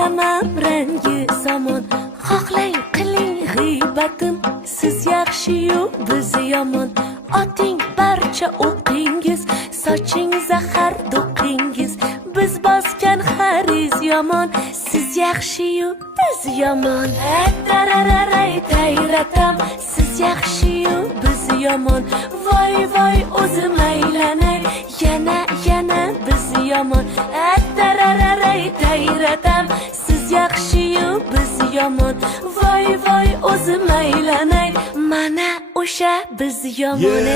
bilaman rangi zamon xohlang qiling g'iybatim siz yaxshi-yu biz yomon oting barcha o'qingiz soching zahar do'qingiz biz bosgan xariz yomon siz yaxshi-yu biz yomon tarararay tayratam siz yaxshi-yu biz yomon voy voy o'zim aylanay yana biz yomon tarararay tayratam siz yaxshi-yu biz yomon voy voy o'zim aylanay mana o'sha biz yomon